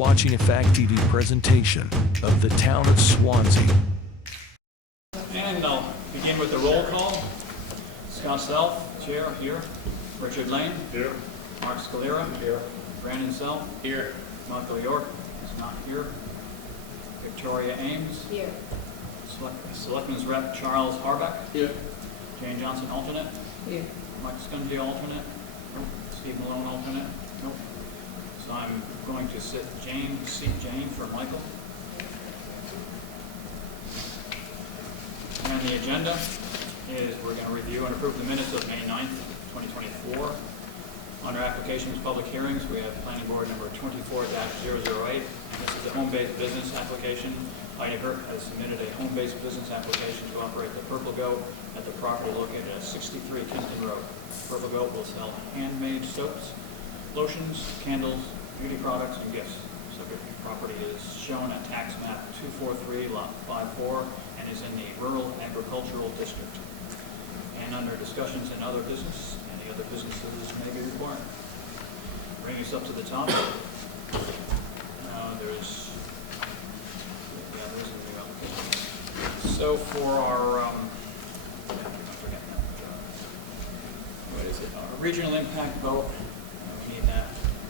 watching a Fact TV presentation of the town of Swanzey. And I'll begin with the roll call. Scott Self, Chair, here. Richard Lane. Here. Mark Scalera. Here. Brandon Self. Here. Marco York is not here. Victoria Ames. Here. Selectmen's Rep Charles Harbeck. Here. Jane Johnson, alternate. Here. Mike Scundy, alternate. Nope. Steve Malone, alternate. Nope. So I'm going to seat Jane for Michael. And the agenda is we're going to review and approve the minutes of May 9th, 2024. Under applications, public hearings, we have planning board number 24-008. This is a home-based business application. Heidi Hurt has submitted a home-based business application to operate the Purple Goat at the property located at 63 Kempton Road. Purple Goat will sell handmade soaps, lotions, candles, beauty products, and gifts. Subject property is shown at tax map 243 lot 54 and is in the rural agricultural district. And under discussions and other business, any other businesses may be required. Bring us up to the top. There's a new application. So for our, what is it? Our regional impact vote. We need that.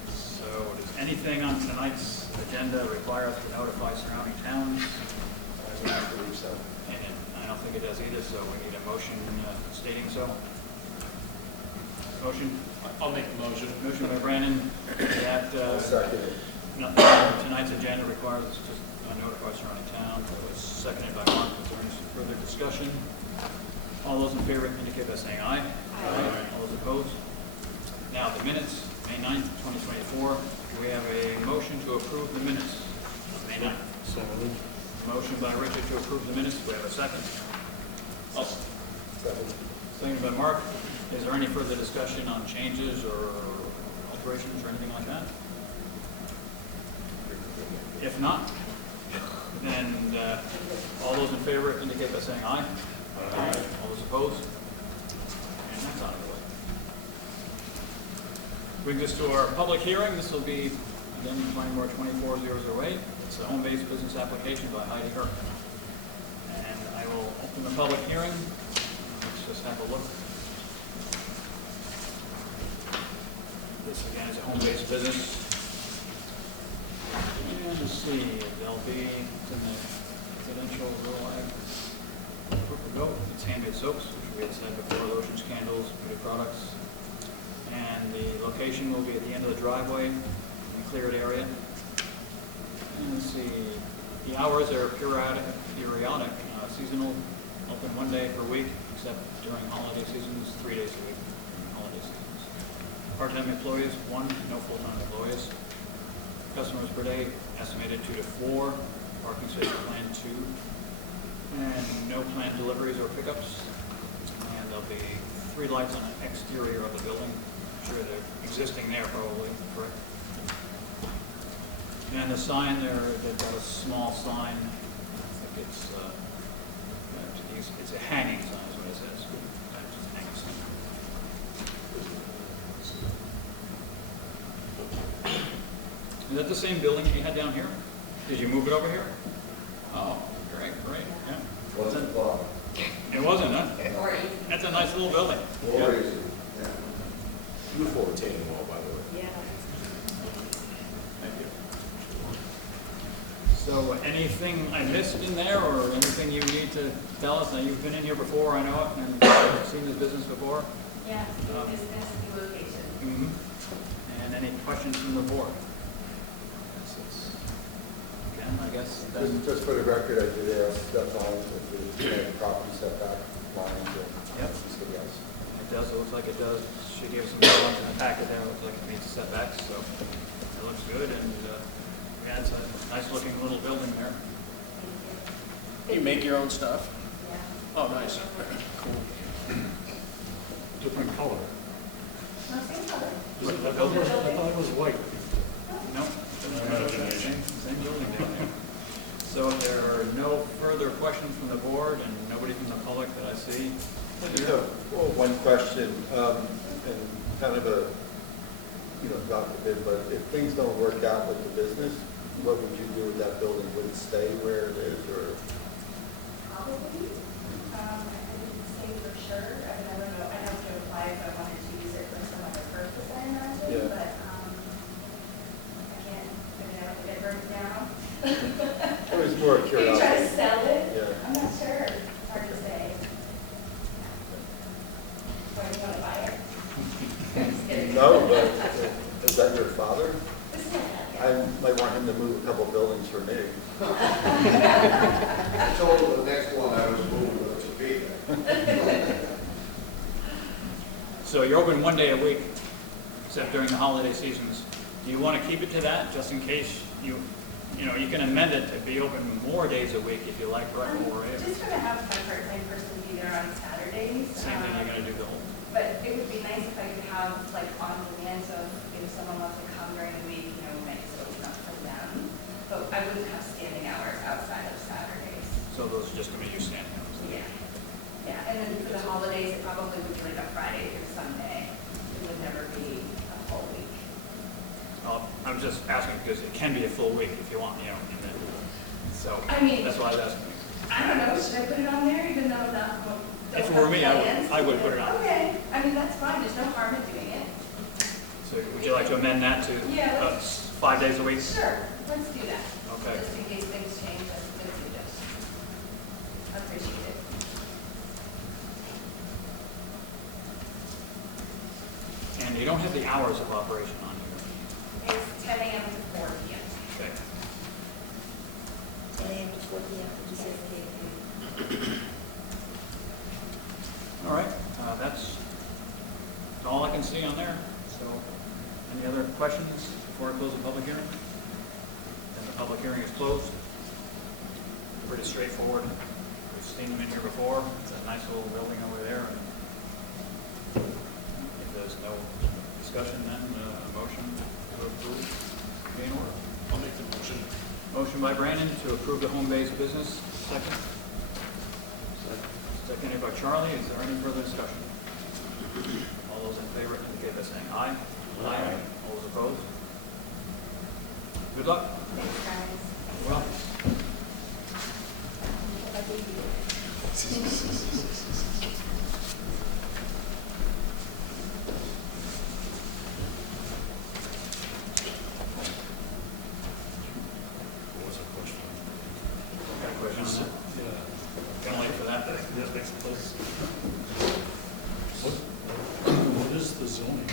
So does anything on tonight's agenda require us to notify surrounding towns? I believe so. And I don't think it does either, so we need a motion stating so. Motion? I'll make the motion. Motion by Brandon that Second. nothing on tonight's agenda requires us to notify surrounding towns. It was seconded by Mark. Is there any further discussion? All those in favor indicate by saying aye. Aye. All those opposed? Now the minutes, May 9th, 2024. We have a motion to approve the minutes of May 9th. So moved. Motion by Richard to approve the minutes. We have a second. Second. Seconded by Mark. Is there any further discussion on changes or alterations or anything like that? If not, then all those in favor indicate by saying aye. Aye. All those opposed? And that's out of the way. Brings us to our public hearing. This will be, again, planning board 24-008. It's a home-based business application by Heidi Hurt. And I will open the public hearing. Let's just have a look. This again is a home-based business. And let's see, there'll be, it's in the residential rural ag. Purple Goat, it's handmade soaps, which we had said before, lotions, candles, beauty products. And the location will be at the end of the driveway in a cleared area. And let's see, the hours are periodic, seasonal, open one day per week, except during holiday seasons, 3 days a week during holiday seasons. Part-time employees, 1, no full-time employees. Customers per day, estimated 2 to 4. Parking space planned 2. And no planned deliveries or pickups. And there'll be 3 lights on the exterior of the building. I'm sure they're existing there probably, correct? And the sign there, they've got a small sign. I think it's a hanging sign is what it says. Just a hanging sign. Is that the same building you had down here? Did you move it over here? Oh, great, yeah. Wasn't fun. It wasn't, huh? Or That's a nice little building. Or easy. Yeah. Beautiful retaining wall, by the way. yeah. Thank you. So anything I missed in there or anything you need to tell us? Now, you've been in here before, I know it, and seen this business before. Yeah, it's a location. Mm-hmm. And any questions from the board? Again, I guess that's... Just for the record, I did ask Stefan if the property setback lines and Yep. he said yes. It does, it looks like it does. She gave some drawings in the packet there, it looks like it meets the setbacks, so it looks good, and yeah, it's a nice looking little building there. You make your own stuff? Yeah. Oh, nice. Cool. Different color. No, same color. I thought it was white. No, same building down there. So if there are no further questions from the board and nobody from the public that I see. I do have one question, and kind of a God forbid, but if things don't work out with the business, what would you do with that building? Would it stay where it is, or? Probably. I didn't say for sure. I mean, I don't know. I'd have to apply if I wanted to use it for some other purpose, I imagine. Yeah. But I can't. I mean, I don't think it burns down. It was more a Maybe try to curiosity. sell it. Yeah. I'm not sure. It's hard to say. Why do you want to buy it? Just kidding. No, but is that your father? This is not that, I yeah. might want him to move a couple buildings for me. I told him the next one I was moving to Topeka. So you're open 1 day a week, except during the holiday seasons. Do you want to keep it to that, just in case you you can amend it to be open more days a week if you like, right, or I'm whatever. just going to have my part-time person be there on Saturdays. Same thing you're going to do the whole. But it would be nice if I could have like on demand, so if someone wants to come during the week, nice open up for them. But I wouldn't have standing hours outside of Saturdays. So those are just going to be your standing hours. Yeah. Yeah, and then for the holidays, it probably would be like a Friday through Sunday. It would never be a full week. I'm just asking because it can be a full week if you want, and then, so I mean- that's why I was asking. I don't know, should I put it on there even though that won't? If it were me, I would put it on. Okay, I mean, that's fine, there's no harm in doing it. So would you like to amend that to Yeah, let's- 5 days a week? Sure, let's do that. Okay. Just in case things change, that's a good suggestion. I appreciate it. And you don't have the hours of operation on here. It's 10 a.m. to 4 p.m. Okay. 10 a.m. to 4 p.m. Did you say okay? All right, that's all I can see on there. So any other questions before I close the public hearing? Then the public hearing is closed. Pretty straightforward. We've seen them in here before. It's a nice little building over there. If there's no discussion, then a motion to approve be in order. I'll make the motion. Motion by Brandon to approve the home-based business. Second. Seconded by Charlie. Is there any further discussion? All those in favor indicate by saying aye. Aye. All those opposed? Good luck. Thanks, guys. Well, What was the question? got questions? Yeah. Kind of late for that. That makes sense. What is the zoning?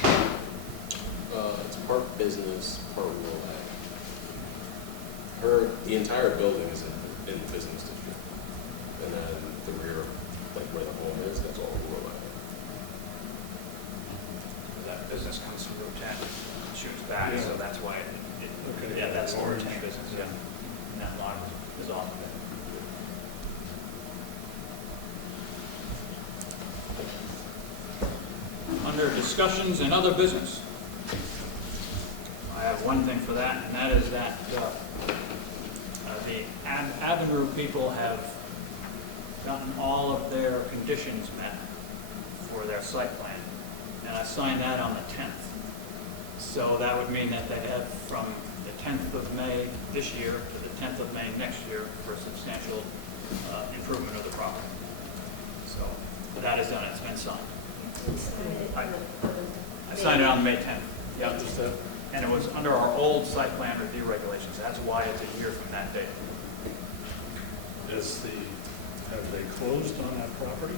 It's part business, part rural ag. The entire building is in the business district. And then the rear, like where the home is, that's all rural ag. That business comes through Route 10, shoots back, so Yeah. that's why Okay. yeah, that's the Route Orange. 10 business, yeah. And that lot is off of it. Under discussions and other business, I have one thing for that, and that is that the Avenue people have gotten all of their conditions met for their site plan, and I signed that on the 10th. So that would mean that they have from the 10th of May this year to the 10th of May next year for substantial improvement of the property. So that is done, it's been signed. I signed it on May 10th. Yeah, just that. And it was under our old site plan review regulations. That's why it's a year from that date. Have they closed on that property?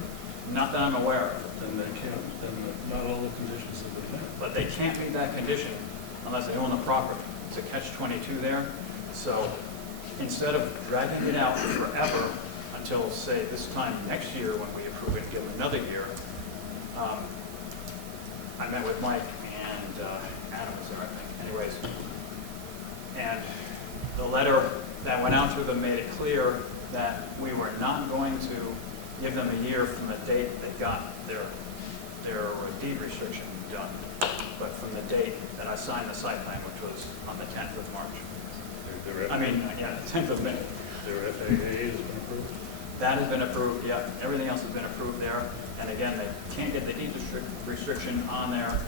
Not that I'm aware of, Then they can't, then not all the conditions have been met. but they can't meet that condition unless they own the property. It's a catch-22 there. So instead of dragging it out forever until, say, this time next year when we approve it, give it another year, I met with Mike and Adam was there, I think. Anyways, and the letter that went out to them made it clear that we were not going to give them a year from the date they got their deed restriction done, but from the date that I signed the site plan, which was on the 10th of March. Their I mean, yeah, the 10th of May. Their FAA has been approved? That has been approved, yeah. Everything else has been approved there. And again, they can't get the deed restriction on there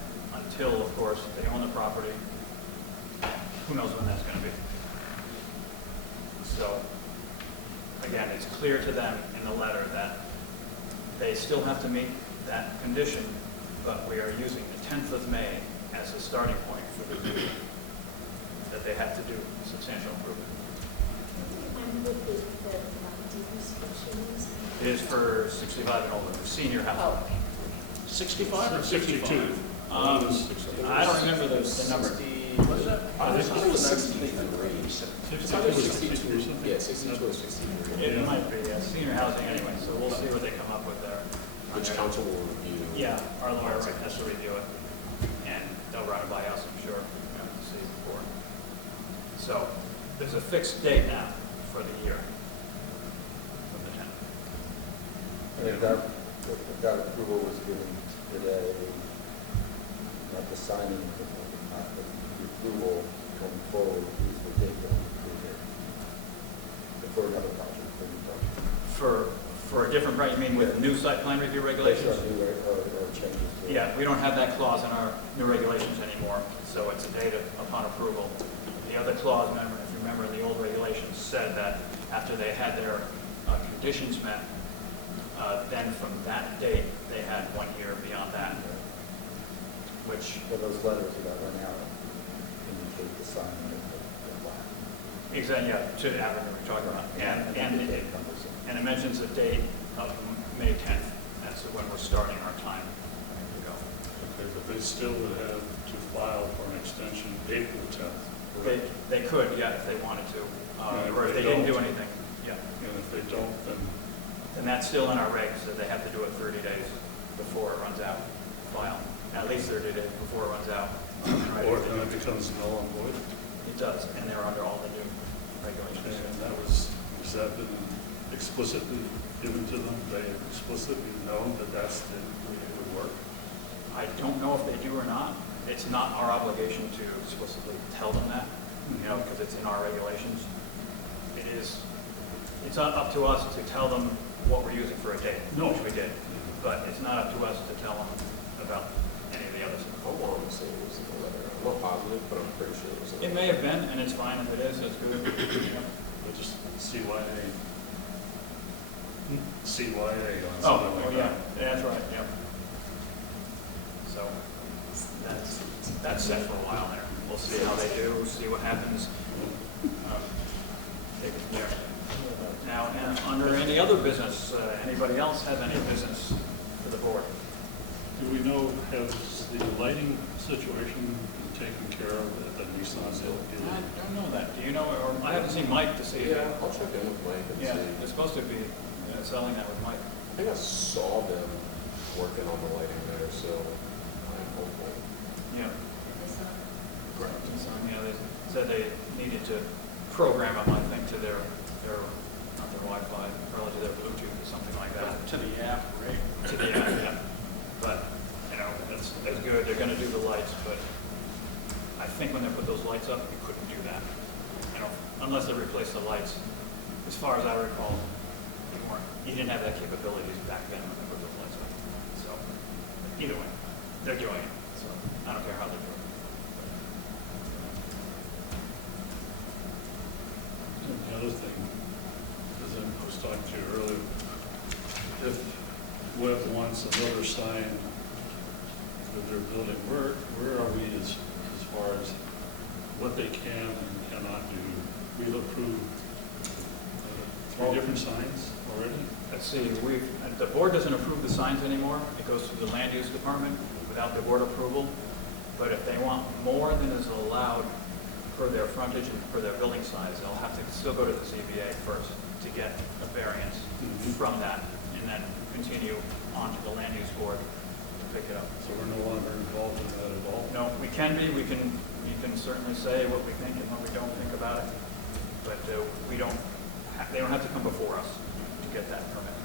until, of course, they own the property. Who knows when that's going to be? So, again, it's clear to them in the letter that they still have to meet that condition, but we are using the 10th of May as a starting point for the review, that they have to do substantial improvement. And with the deed restrictions? It is for 65 and older, senior housing. Oh, okay. 65 or 62. 55? I don't remember the number. What is that? I think it was 62 63. or I think it was 62 or 62. something? Yeah, 62 or 63. It might be, senior housing anyway, so we'll see what they come up with there. Which council will review. Yeah, our lawyer has to review it, and they'll run it by us, I'm sure, to see before. So, there's a fixed date now for the year, from the 10th. And if that approval was given today, not the signing, not the approval going forward, is the date that we here. For another project, for a new project. For a different, right, you mean with new site plan review regulations? Or changes to it. Yeah, we don't have that clause in our new regulations anymore, so it's a date upon approval. The other clause, remember, if you remember, in the old regulations said that after they had their conditions met, then from that date, they had 1 year beyond that, which, For those letters that went out indicate the signing of the plan. exactly, yeah, to Avenue we're talking about. And it mentions the date of May 10th, that's when we're starting our time to go. Okay, but they still would have to file for an extension April 10th. They could, yeah, if they wanted to, And if or if they they didn't do don't- anything, yeah. And if they don't, then And that's still in our regs, that they have to do it 30 days before it runs out, file, at least 30 days before it runs out. Right, or if they then do. it becomes null and void. It does, and they're under all the new regulations. And that was that been explicitly given to them? They explicitly know that that's the way it would work? I don't know if they do or not. It's not our obligation to explicitly tell them that, because it's in our regulations. It's not up to us to tell them what we're using for a date, which we did. But it's not up to us to tell them about any of the others. I want to say it was in the letter. I'm not positive, but I'm pretty sure it was in the It may have been, and it's fine if it is, it's good. But just CYA on something Oh, like yeah, that. that's right, yeah. So, that's set for a while there. We'll see how they do, see what happens. Take it from there. Now, under any other business, anybody else have any business for the board? Do we know, has the lighting situation been taken care of at the Nissan Hill? I don't know that. Do you know, or I haven't seen Mike to see. Yeah, I'll check in with Mike and Yeah, see. they're supposed to be selling that with Mike. I think I saw them working on the lighting there, so I'm hopeful. Yeah. This one? Correct. Yeah, they said they needed to program them, I think, to their not their Wi-Fi, probably to their Bluetooth or something like that. To the app, right? To the app, yeah. But, that's good. They're gonna do the lights, but I think when they put those lights up, you couldn't do that. Unless they replaced the lights. As far as I recall, you didn't have that capabilities back then when they put those lights up. So, either way, they're doing it. So, I don't care how they do it. And the other thing, as I was talking to you earlier, if Webb wants another sign that they're building, where are we as far as what they can and cannot do? We've approved three different signs already? Let's see, the board doesn't approve the signs anymore. It goes to the land use department without the board approval. But if they want more than is allowed per their frontage and per their building size, they'll have to still go to the ZBA first to get a variance from that, and then continue on to the land use board to pick it up. So we're no longer involved in that at all? No, we can be, we can certainly say what we think and what we don't think about it, but they don't have to come before us to get that permit.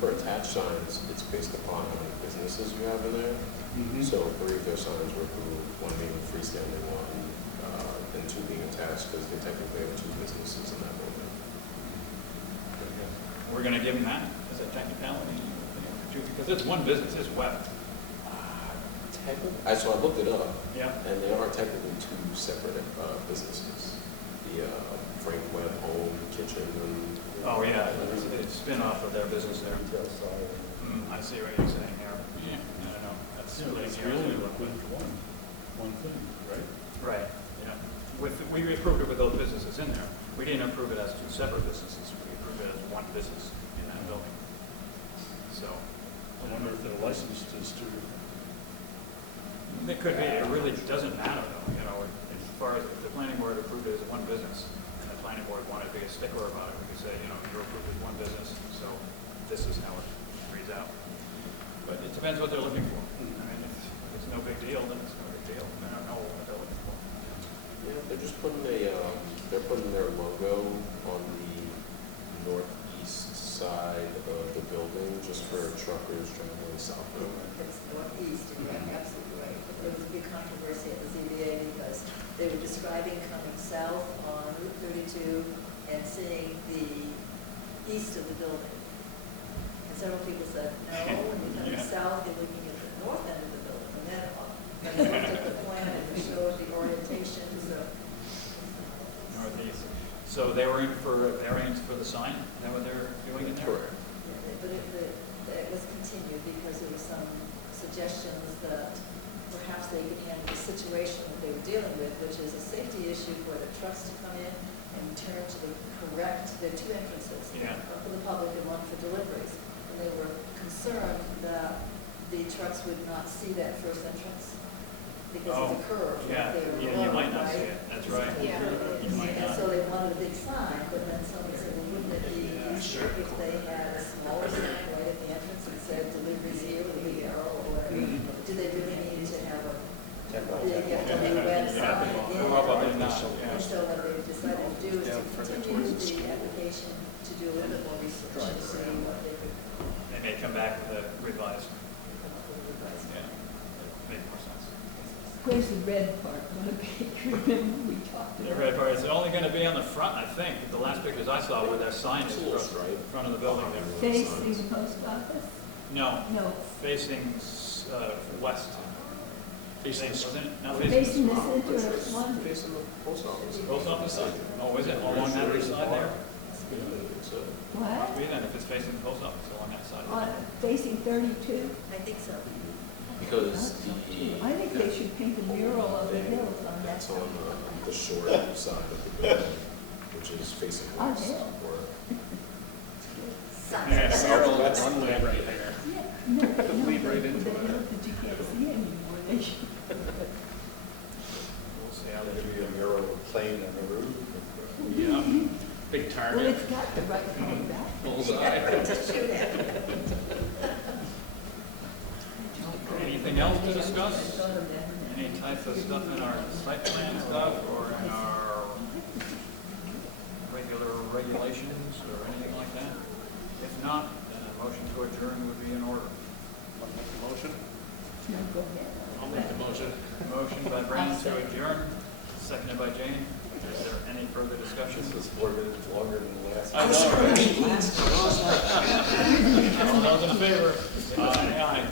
For attached signs, it's based upon how many businesses you have in there. Mhm. So 3 of their signs were approved, 1 being freestanding one, and 2 being attached, because they technically have 2 businesses in that building. We're gonna give them that as a technicality, because it's one business, it's web. So I looked it up, Yeah. and they are technically two separate businesses. The Frank Webb Home Kitchen and. Oh, yeah, it's a spin-off of their business there. Retail side. I see what you're saying here. Yeah. I don't know, that's Yeah, really that's here really too. one thing, right? Right, yeah. We approved it with those businesses in there. We didn't approve it as two separate businesses. We approved it as one business in that building. So, I wonder if they're licensed as two. it could be, it really doesn't matter though, you know, as far as if the planning board approved it as one business, and the planning board wanted to be a stickler about it, we could say, you know, you're approved as one business, so this is how it reads out. But it depends what they're looking for. I mean, if it's no big deal, then it's no big deal. They don't know what they're looking for. Yeah, they're just putting they're putting their logo on the northeast side of the building, just for truckers traveling southbound. It's northeast, and you're absolutely right. But there was a big controversy at the ZBA because they were describing coming south on Route 32 and seeing the east of the building. And several people said, no, when you're coming Yeah. south, you're looking at the north end of the building. And then when they looked at the plan and it showed the orientation, so. Northeast. So they were in for a variance for the sign? Is that what they're doing in there? Correct. Yeah, but it was continued because there were some suggestions that perhaps they could handle the situation that they were dealing with, which is a safety issue for the trucks to come in and turn to the correct, there are two entrances. Yeah. One for the public and one for deliveries. And they were concerned that the trucks would not see that first entrance because of the curve. Yeah, They were yeah, you low, might not see right? it, that's right. Yeah. You might And not. so they wanted a big sign, but then someone said, well, wouldn't it be easier if they had a smaller sign right at the entrance and said deliveries here with a big arrow or whatever? Do they really need to have a big FWS sign again? How about they not? Yeah. And so what they decided to do is to continue the application to do a little bit more research to see what they could They may come back with a revised, come up with a revised. yeah, make more sense. Where's the red part gonna be? Remember we talked The about red part is only gonna be on the front, I think. The last pictures I saw where that sign is It's a little across stripe. the front of the building there. facing the post office? No, No, facing west. Facing, wasn't it? Not facing the facing center of Swanzey. Facing the post office. post office side. Oh, is it along that other side there? So, What? Must be then, if it's facing the post office along that side. Facing 32? I think so. because I think they should paint a mural of the hills on that that's side. on the short side of the building, which is facing Oh, west. yeah. Or- Yeah, That's one way right there. Yeah, no, but no, Lead right into the it. hills that you can't see anymore, they should. We'll see how they Maybe do. a mural plane on the roof. Yeah, big Well, target, it's got the right color back. bullseye. To shoot at. Anything else to discuss? Any type of stuff in our site plan stuff or in our regular regulations or anything like that? If not, then a motion to adjourn would be in order. Want to make the motion? No, go ahead. I'll make the motion. Motion by Brandon to adjourn, seconded by Jane. Is there any further discussion? This was 4 minutes longer than the last. I know, right? All those in favor? Aye.